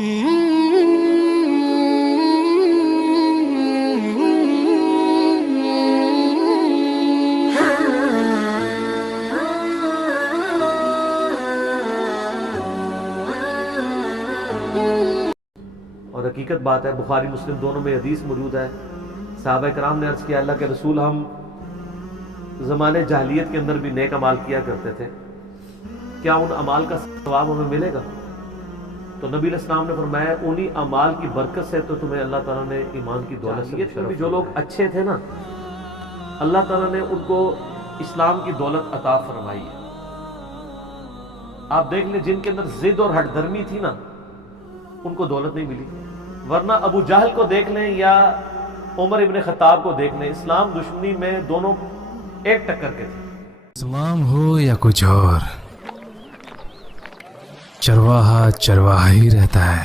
اور حقیقت بات ہے، بخاری مسلم دونوں میں حدیث موجود ہے، صحابہ کرام نے عرض کیا اللہ کے رسول ہم زمانے جاہلیت کے اندر بھی نیک اعمال کیا کرتے تھے، کیا ان اعمال کا ثواب ہمیں ملے گا؟ تو نبی علیہ السلام نے فرمایا انہی اعمال کی برکت سے تو تمہیں اللہ تعالیٰ نے ایمان کی دولت سے بھی جو لوگ اچھے تھے نا، اللہ تعالیٰ نے ان کو اسلام کی دولت عطا فرمائی ہے۔ آپ دیکھ لیں جن کے اندر ضد اور ہٹ درمی تھی نا، ان کو دولت نہیں ملی، ورنہ ابو جہل کو دیکھ لیں یا عمر ابن خطاب کو دیکھ لیں، اسلام دشمنی میں دونوں ایک ٹکر کے تھے۔ اسلام ہو یا کچھ اور، چرواہا چرواہا ہی رہتا ہے،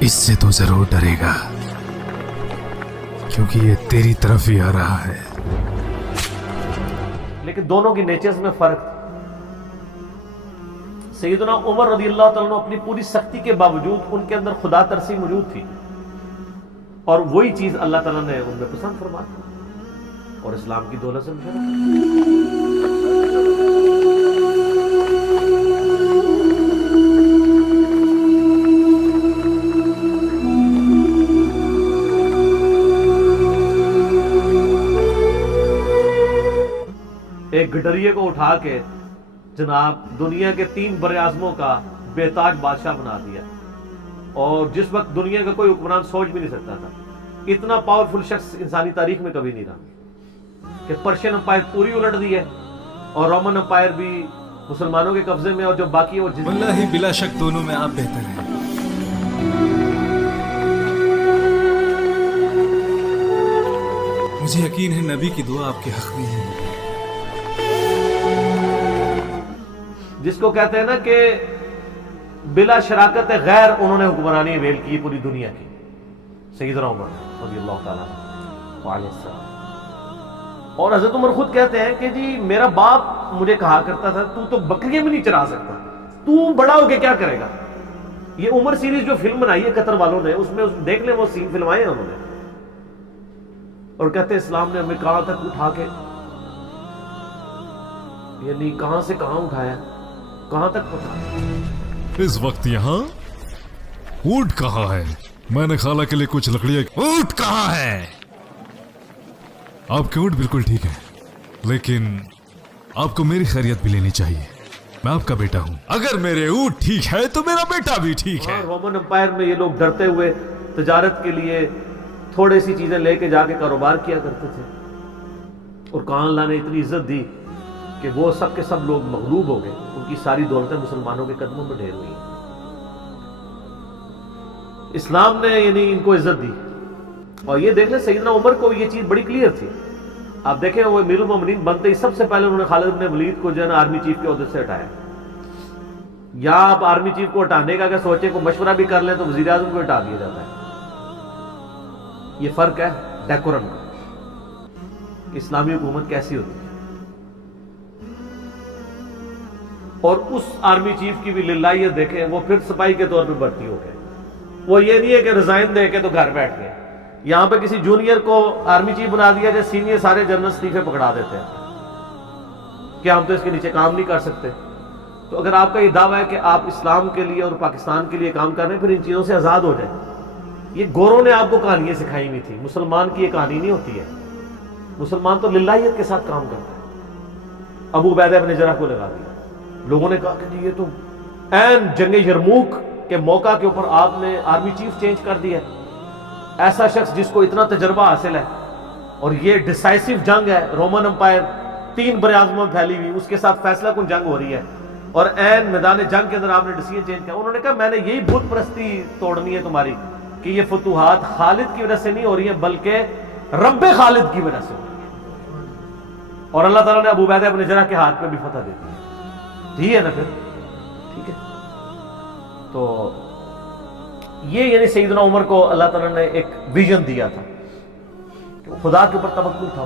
اس سے تو ضرور ڈرے گا کیونکہ یہ تیری طرف ہی آ رہا ہے۔ لیکن دونوں کی نیچرز میں فرق تھا۔ سیدنا عمر رضی اللہ تعالیٰ عنہ اپنی پوری سختی کے باوجود ان کے اندر خدا ترسی موجود تھی، اور وہی چیز اللہ تعالیٰ نے ان میں پسند فرما دی اور اسلام کی دولت سے مشرف۔ ایک گڈریے کو اٹھا کے جناب دنیا کے 3 براعظموں کا بے تاج بادشاہ بنا دیا، اور جس وقت دنیا کا کوئی حکمران سوچ بھی نہیں سکتا تھا، اتنا پاورفل شخص انسانی تاریخ میں کبھی نہیں رہا کہ پرشین امپائر پوری الٹ دی ہے اور رومن امپائر بھی مسلمانوں کے قبضے میں، اور جو باقی ہے وہ واللہ بلا شک دونوں میں آپ بہتر ہیں۔ مجھے یقین ہے نبی کی دعا آپ کے حق میں ہے۔ جس کو کہتے ہیں نا کہ بلا شراکت غیر انہوں نے حکمرانی ویل کی پوری دنیا کی، سیدنا عمر رضی اللہ تعالیٰ علیہ السلام۔ اور حضرت عمر خود کہتے ہیں کہ جی میرا باپ مجھے کہا کرتا تھا تو بکریاں بھی نہیں چرا سکتا، تو بڑا ہو کے کیا کرے گا؟ یہ عمر سیریز جو فلم بنائی ہے قطر والوں نے، اس میں دیکھ لیں وہ سین فلمائے ہیں انہوں نے، اور کہتے ہیں اسلام نے ہمیں کہاں تک اٹھا کے، یعنی کہاں سے کہاں اٹھایا، کہاں تک پہنچا۔ اس وقت یہاں اونٹ کہاں ہے؟ میں نے خالہ کے لیے کچھ لکڑیاں، اونٹ کہاں ہے؟ آپ کے اونٹ بالکل ٹھیک ہے، لیکن آپ کو میری خیریت بھی لینی چاہیے، میں آپ کا بیٹا ہوں، اگر میرے اونٹ ٹھیک ہے تو میرا بیٹا بھی ٹھیک ہے۔ رومن امپائر میں یہ لوگ ڈرتے ہوئے تجارت کے لیے تھوڑے سی چیزیں لے کے جا کے کاروبار کیا کرتے تھے، اور کہاں اللہ نے اتنی عزت دی کہ وہ سب کے سب لوگ مغلوب ہو گئے، ان کی ساری دولتیں مسلمانوں کے قدموں میں ڈھیر ہوئی۔ اسلام نے یعنی ان کو عزت دی، اور یہ دیکھ لیں سیدنا عمر کو یہ چیز بڑی کلیئر تھی۔ آپ دیکھیں وہ امیر المومنین بنتے ہی سب سے پہلے انہوں نے خالد بن ولید کو جو ہے نا آرمی چیف کے عہدے سے ہٹایا۔ یا آپ آرمی چیف کو ہٹانے کا اگر سوچیں، کو مشورہ بھی کر لیں تو وزیر اعظم کو ہٹا دیا جاتا ہے۔ یہ فرق ہے ڈیکورم کا، اسلامی حکومت کیسی ہوتی ہے۔ اور اس آرمی چیف کی بھی للہیت دیکھیں، وہ پھر سپاہی کے طور پہ بھرتی ہو گئے، وہ یہ نہیں ہے کہ ریزائن دے کے تو گھر بیٹھ گئے۔ یہاں پہ کسی جونیئر کو آرمی چیف بنا دیا جائے، سینئر سارے جنرل استعفے پکڑا دیتے ہیں کہ ہم تو اس کے نیچے کام نہیں کر سکتے۔ تو اگر آپ کا یہ دعویٰ ہے کہ آپ اسلام کے لیے اور پاکستان کے لیے کام کر رہے ہیں، پھر ان چیزوں سے آزاد ہو جائیں۔ یہ گوروں نے آپ کو کہانیاں سکھائی ہوئی تھی، مسلمان کی یہ کہانی نہیں ہوتی ہے، مسلمان تو للہیت کے ساتھ کام کرتا ہے۔ ابو عبیدہ بن جرح کو لگا دیا، لوگوں نے کہا کہ یہ تو این جنگ یرموک کے موقع کے اوپر آپ نے آرمی چیف چینج کر دیا، ایسا شخص جس کو اتنا تجربہ حاصل ہے، اور یہ ڈیسائسو جنگ ہے، رومن امپائر 3 براعظموں میں پھیلی ہوئی، اس کے ساتھ فیصلہ کن جنگ ہو رہی ہے، اور این میدان جنگ کے اندر آپ نے ڈیسیجن چینج کیا۔ انہوں نے کہا میں نے یہی بت پرستی توڑنی ہے تمہاری، کہ یہ فتوحات خالد کی وجہ سے نہیں ہو رہی ہیں بلکہ رب خالد کی وجہ سے ہو رہی ہے، اور اللہ تعالیٰ نے ابو عبیدہ بن جرح کے ہاتھ پہ بھی فتح دے دی ہے نا پھر، ٹھیک ہے۔ تو یہ یعنی سیدنا عمر کو اللہ تعالیٰ نے ایک ویژن دیا تھا کہ خدا کے اوپر توکل تھا۔